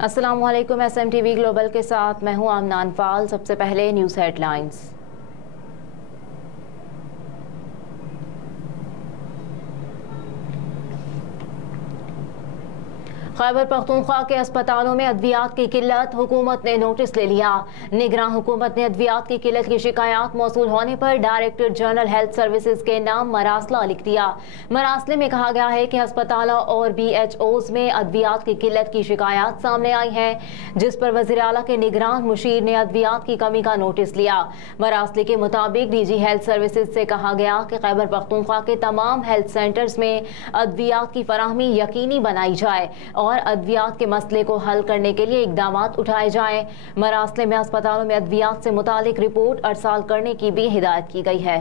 अस्सलाम वालेकुम। SMTV global के साथ मैं हूं आमनान फाल। सबसे पहले न्यूज़ हेडलाइंस। खैबर पख्तूनख्वा के अस्पतालों में अद्वियात की किल्लत, हुकूमत ने नोटिस ले लिया। निगरान हुकूमत ने अद्वियात की किल्लत की शिकायत मौसूल होने पर डायरेक्टर जनरल हेल्थ सर्विसेज के नाम मरासला लिख दिया। मरासले में कहा गया है कि अस्पतालों और BHOs में अद्वियात की किल्लत की शिकायत सामने आई है, जिस पर वज़ीर आला के निगरान मुशीर ने अद्वियात की कमी का नोटिस लिया। मरासले के मुताबिक DG हेल्थ सर्विसेज से कहा गया कि खैबर पख्तूनख्वा के तमाम हेल्थ सेंटर्स में अद्वियात की फराहमी यकीनी बनाई जाए और अद्वियात के मसले को हल करने के लिए इकदामात उठाए जाएं। मरासले में अस्पतालों में अद्वियात से मुतालिक रिपोर्ट अरसाल करने की भी हिदायत की गई है।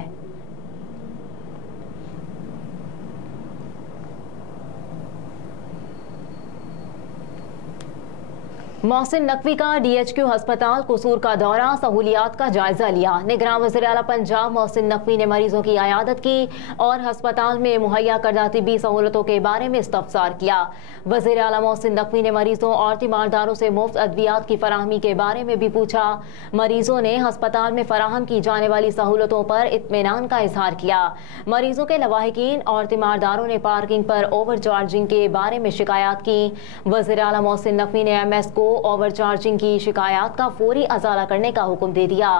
मोहसिन नकवी का DHQ अस्पताल कसूर का दौरा, सहूलियात का जायजा लिया। निगरान वज़ीर आला पंजाब मोहसिन नकवी ने मरीजों की आयादत की और अस्पताल में मुहैया करदा तिब्बी सहूलतों के बारे में इस्तफसार किया। वज़ीर आला मोहसिन नकवी ने मरीजों और तीमारदारों से मुफ्त अद्वियात की फराहमी के बारे में भी पूछा। मरीजों ने अस्पताल में फराहम की जाने वाली सहूलतों पर इत्मीनान का इजहार किया। मरीजों के लवाहिकीन और तीमारदारों ने पार्किंग पर ओवर चार्जिंग के बारे में शिकायत की। वज़ीर आला मोहसिन नकवी ने MS को ओवर चार्जिंग की शिकायत का फौरी अजाला करने का हुक्म दे दिया।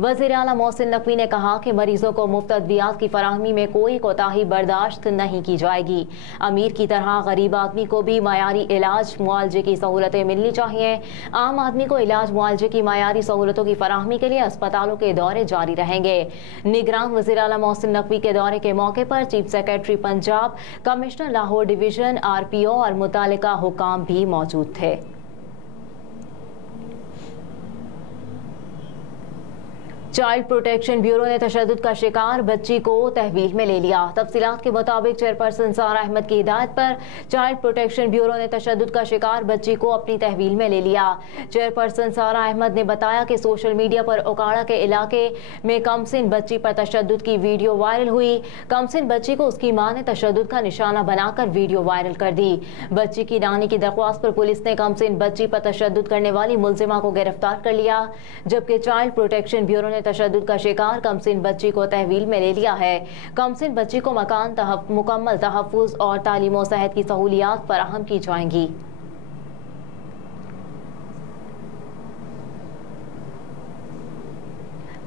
वज़ीर आला मोहसिन नकवी ने कहा कि मरीजों को मुफ्त अद्वियात की फराहमी में कोई कोताही बर्दाश्त नहीं की जाएगी। अमीर की तरह गरीब आदमी को भी मायारी इलाज मुआलजे की सहूलतें मिलनी चाहिए। आम आदमी को इलाज मुआलजे की मायारी सहूलतों की फराहमी के लिए अस्पतालों के दौरे जारी रहेंगे। निगरान वज़ीर आला मोहसिन नकवी के दौरे के मौके पर chief secretary Punjab, commissioner Lahore division, RPO और मुतालिका हुकाम भी मौजूद थे। चाइल्ड प्रोटेक्शन ब्यूरो ने तशद्दुद का शिकार बच्ची को तहवील में ले लिया। तफसीलात के मुताबिक चेयरपर्सन सारा अहमद की हिदायत पर चाइल्ड प्रोटेक्शन ब्यूरो ने तशद्दुद का शिकार बच्ची को अपनी तहवील में ले लिया। चेयरपर्सन सारा अहमद ने बताया कि सोशल मीडिया पर ओकाड़ा के इलाके में कमसिन बच्ची पर तशद्दुद की वीडियो वायरल हुई। कमसिन बच्ची को उसकी मां ने तशद्दुद का निशाना बनाकर वीडियो वायरल कर दी। बच्ची की नानी की दरख्वास्त पर पुलिस ने कमसिन बच्ची पर तशद्दुद करने वाली मुलजिमा को गिरफ्तार कर लिया, जबकि चाइल्ड प्रोटेक्शन ब्यूरो ने तशद्दुद का शिकार कमसिन बच्ची को तहवील में ले लिया है। कमसिन बच्ची को मकान मुकम्मल तहफ़्फ़ुज़ और तालीम और सेहत की सहूलियात फराहम की जाएंगी।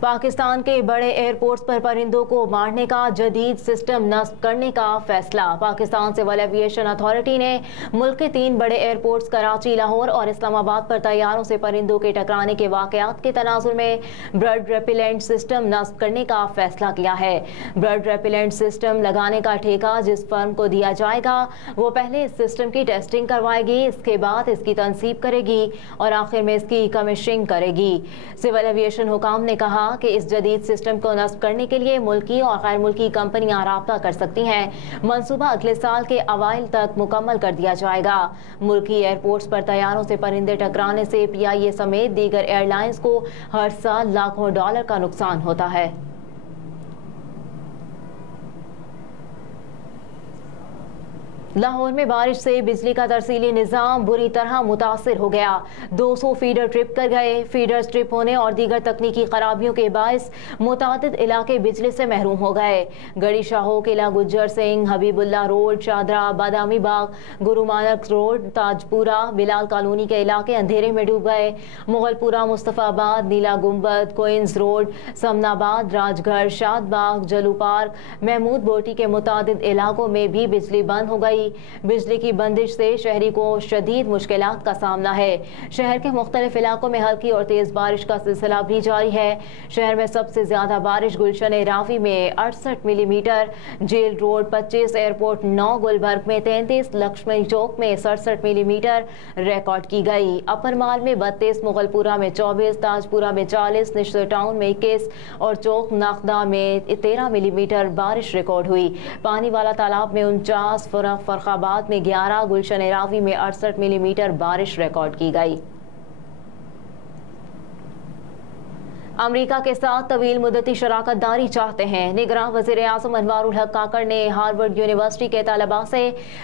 पाकिस्तान के बड़े एयरपोर्ट्स पर परिंदों को मारने का जदीद सिस्टम नस्ब करने का फैसला। पाकिस्तान सिविल एविएशन अथॉरिटी ने मुल्क के 3 बड़े एयरपोर्ट्स कराची, लाहौर और इस्लामाबाद पर तैयारों से परिंदों के टकराने के वाकयात के तनाजुर में ब्लड रेपिलेंट सिस्टम नस्ब करने का फैसला किया है। ब्लड रेपिलेंट सिस्टम लगाने का ठेका जिस फर्म को दिया जाएगा वो पहले इस सिस्टम की टेस्टिंग करवाएगी, इसके बाद इसकी तनसीब करेगी और आखिर में इसकी कमीशनिंग करेगी। सिविल एविएशन हुकाम ने कहा कि इस जदीद सिस्टम को नस्ब करने के लिए मुल्की और गैर मुल्की कंपनियां राब्ता कर सकती हैं। मंसूबा अगले साल के अवाइल तक मुकम्मल कर दिया जाएगा। मुल्की एयरपोर्ट्स पर तैयारों से परिंदे टकराने से PIA समेत दीगर एयरलाइंस को हर साल लाखों डॉलर का नुकसान होता है। लाहौर में बारिश से बिजली का तरसीली निज़ाम बुरी तरह मुतासिर हो गया। 200 फीडर ट्रिप कर गए। फीडर ट्रिप होने और दीगर तकनीकी खराबियों के बायस मुतादिद इलाके बिजली से महरूम हो गए। गढ़ी शाहो, किला Gujjar Singh, Habibullah road, Shahdara, Badami Bagh, Guru Nanak road, Tajpura, Bilal colony के इलाके अंधेरे में डूब गए। Mughalpura, Mustafabad, Neela Gumbad, Queens Road, Samanabad, Rajgarh, Shadbagh, Jallo Park, Mahmood Booti के मुतादिद इलाकों में भी बिजली बंद हो गई। बिजली की बंदिश से शहरी को शदीद मुश्किलात का सामना है। शहर के मुख्तलिफ इलाकों में हल्की और तेज बारिश का सिलसिला भी जारी है। शहर में सबसे ज्यादा बारिश गुलशन रावी में 68 millimetre, jail road 25, airport 9, Gulberg में 33, लक्ष्मण चौक में 67 मिलीमीटर रिकॉर्ड की गई। अपर माल में 32, मुगलपुरा में 24, ताजपुरा में 40, निश्तर टाउन में 21 और चौक नाखदा में 13 मिलीमीटर बारिश रिकॉर्ड हुई। पानी वाला तालाब में 49, फर्खाबाद में 11, गुलशन रावी में 68 मिलीमीटर बारिश रिकॉर्ड की गई। अमेरिका के साथ तवील मुद्दती शराकत दारी चाहते हैं। निगरान वज़ीर आज़म अनवारुल हक काकड़ ने हार्वर्ड यूनिवर्सिटी के तलबा से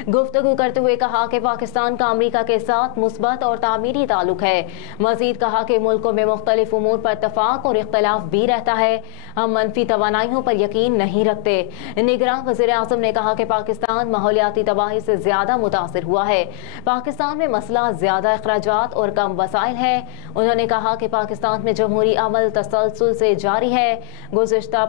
गुफ्तगू करते हुए कहा कि पाकिस्तान का अमेरिका के साथ मुस्बत और तामीरी ताल्लुक है। मजीद कहा कि मुल्कों में मुख्तलिफ उमूर पर इत्तफाक और इख्तलाफ भी रहता है, हम मनफी तवानाइयों पर यकीन नहीं रखते। निगरान वज़ीर आज़म ने कहा कि पाकिस्तान माहौलियाती तबाही से ज़्यादा मुतासिर हुआ है। पाकिस्तान में मसला ज़्यादा अखराजात और कम वसाइल है। उन्होंने कहा कि पाकिस्तान में जमहूरी अमल तसलसल से जारी है। गुज़िश्ता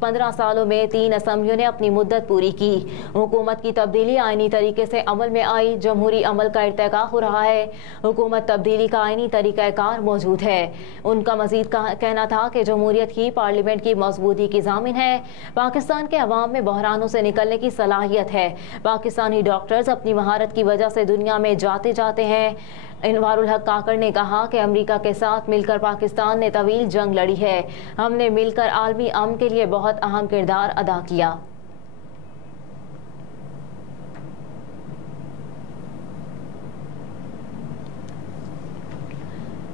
15 सालों में 3 असम्बलियों ने अपनी मुद्दत पूरी की। हुकूमत की तब्दीली आईनी तरीके से अमल में आई, जमहूरी अमल का इर्तिका हो रहा है। हुकूमत तब्दीली का आईनी तरीक़ाकार मौजूद है। उनका मजीद कहना था कि जमहूरियत ही पार्लियामेंट की मजबूती की ज़ामिन है। पाकिस्तान के अवाम में बहरानों से निकलने की सलाहियत है। पाकिस्तानी डॉक्टर्स अपनी महारत की वजह से दुनिया में जाते जाते हैं। अनवारुल हक काकड़ ने कहा कि अमेरिका के साथ मिलकर पाकिस्तान ने तवील जंग लड़ी है। हमने मिलकर आलमी अमन के लिए बहुत अहम किरदार अदा किया।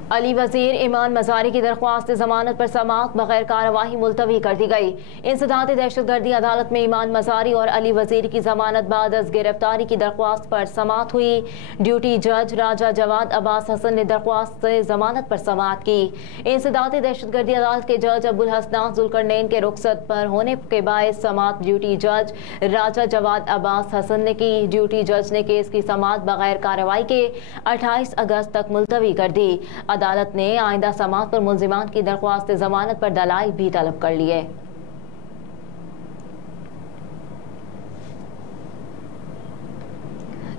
अली वजीर ईमान मजारी की दरख्वास्त जमानत पर समाअत बगैर कार्रवाई मुलतवी कर दी गई। इंसदाद दहशतगर्दी अदालत में ईमान मजारी और अली वजीर की जमानत बाद अज गिरफ्तारी की दरख्वास्त पर समाअत हुई। ड्यूटी जज राजा जवाद अब्बास हसन ने दरख्वास्त से जमानत पर समाअत की। इंसदाद दहशतगर्दी अदालत के जज अबुल हसनान जुल्करनैन के रुखसत पर होने के बायस समाअत ड्यूटी जज राजा जवाद अब्बास हसन ने की। ड्यूटी जज ने केस की समाअत बगैर कार्रवाई के 28 अगस्त तक मुलतवी कर दी। अदालत ने आइंदा समाअत पर मुल्जिमान की दरख्वास्त जमानत पर दलाइल भी तलब कर लिए।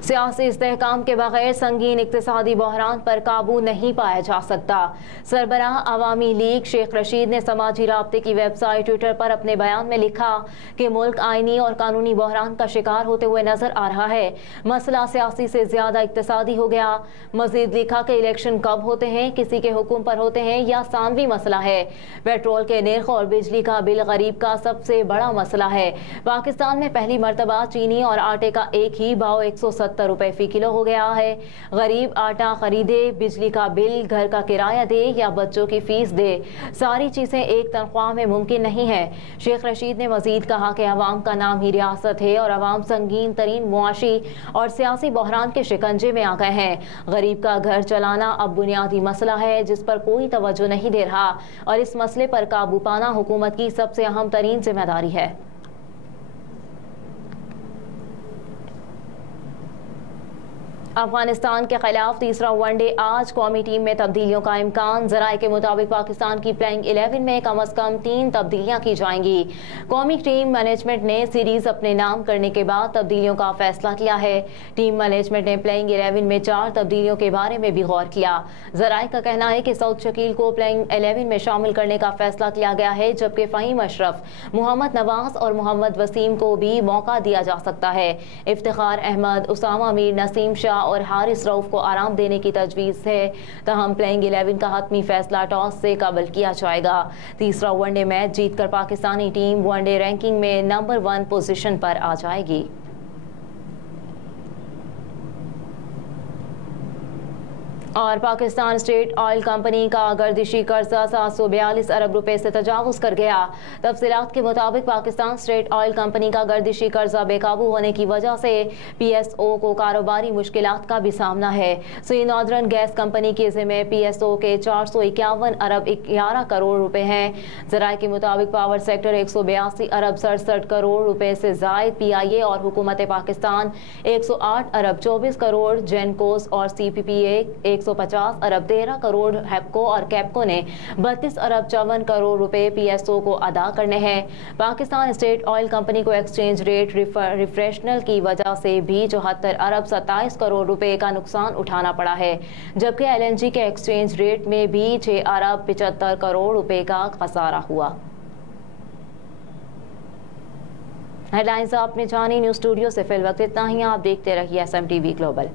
सियासी इस्तेहकाम के बगैर संगीन इक्तिसादी बहरान पर काबू नहीं पाया जा सकता। सरबराह अवामी लीग शेख रशीद ने समाजी राब्ते की वेबसाइट ट्विटर पर अपने बयान में लिखा कि मुल्क आईनी और कानूनी बहरान का शिकार होते हुए नजर आ रहा है। मसला सियासी से ज्यादा इक्तिसादी हो गया। मजीद लिखा कि इलेक्शन कब होते हैं, किसी के हुक्म पर होते हैं या सानवी मसला है। पेट्रोल के निर्ख और बिजली का बिल गरीब का सबसे बड़ा मसला है। पाकिस्तान में पहली मरतबा चीनी और आटे का एक ही भाव 170 रुपए फी किलो हो गया है। गरीब आटा खरीदे, बिजली का बिल, घर का किराया दे या बच्चों की फीस दे, सारी चीजें एक तनख्वाह में मुमकिन नहीं है। शेख रशीद ने मजीद कहा कि अवाम का नाम ही रियासत है और अवाम संगीन तरीन मुआशी और सियासी बहरान के शिकंजे में आ गए हैं। गरीब का घर चलाना अब बुनियादी मसला है जिस पर कोई तवज्जो नहीं दे रहा और इस मसले पर काबू पाना हुकूमत की सबसे अहम तरीन जिम्मेदारी है। अफगानिस्तान के खिलाफ तीसरा वनडे आज। कौमी टीम में तब्दीलियों का इम्कान। जराये के मुताबिक पाकिस्तान की प्लेइंग 11 में कम अज कम 3 तब्दीलियां की जाएंगी। कौमी टीम मैनेजमेंट ने सीरीज अपने नाम करने के बाद तब्दीलियों का फैसला किया है। टीम मैनेजमेंट ने प्लेइंग 11 में 4 तब्दीलियों के बारे में भी गौर किया। जराये का कहना है कि सऊद शकील को प्लेइंग 11 में शामिल करने का फैसला किया गया है, जबकि फ़हीम अशरफ, मोहम्मद नवाज और मोहम्मद वसीम को भी मौका दिया जा सकता है। इफ्तिखार अहमद, उसामा मीर, नसीम शाह और हारिस रऊफ को आराम देने की तजवीज़ है। तहम प्लेइंग 11 का हतमी फैसला टॉस से कबल किया जाएगा। तीसरा वनडे मैच जीतकर पाकिस्तानी टीम वनडे रैंकिंग में नंबर 1 पोजीशन पर आ जाएगी। और पाकिस्तान स्टेट ऑयल कंपनी का गर्दिशी कर्जा 742 अरब रुपए से तजावुज़ कर गया। तफसीलात के मुताबिक पाकिस्तान स्टेट ऑयल कंपनी का गर्दिशी कर्जा बेकाबू होने की वजह से PSO को कारोबारी मुश्किलात का भी सामना है। सुई नॉर्दर्न गैस कंपनी के ज़िम्मे PSO के 451 अरब 11 करोड़ रुपए हैं। ज़राए के मुताबिक पावर सेक्टर 182 अरब 67 करोड़ रुपए से जायद, PIA और हुकूमत पाकिस्तान 108 अरब 24 करोड़, जेनकोस और CPPA 150 अरब 13 करोड़, हेप्को और कैप्को ने 32 अरब 54 करोड़ रुपए PSO को अदा करने हैं। पाकिस्तान स्टेट ऑयल कंपनी को एक्सचेंज रेट रिफ्रेशनल की वजह से भी 74 अरब 27 करोड़ रुपए का नुकसान उठाना पड़ा है, जबकि LNG के एक्सचेंज रेट में भी 6 अरब 75 करोड़ रुपए का खसारा हुआ। हेडलाइंस आपने जानी। न्यूज़ स्टूडियो से फिल वक्त इतना ही। आप देखते रहिए SMTV ग्लोबल।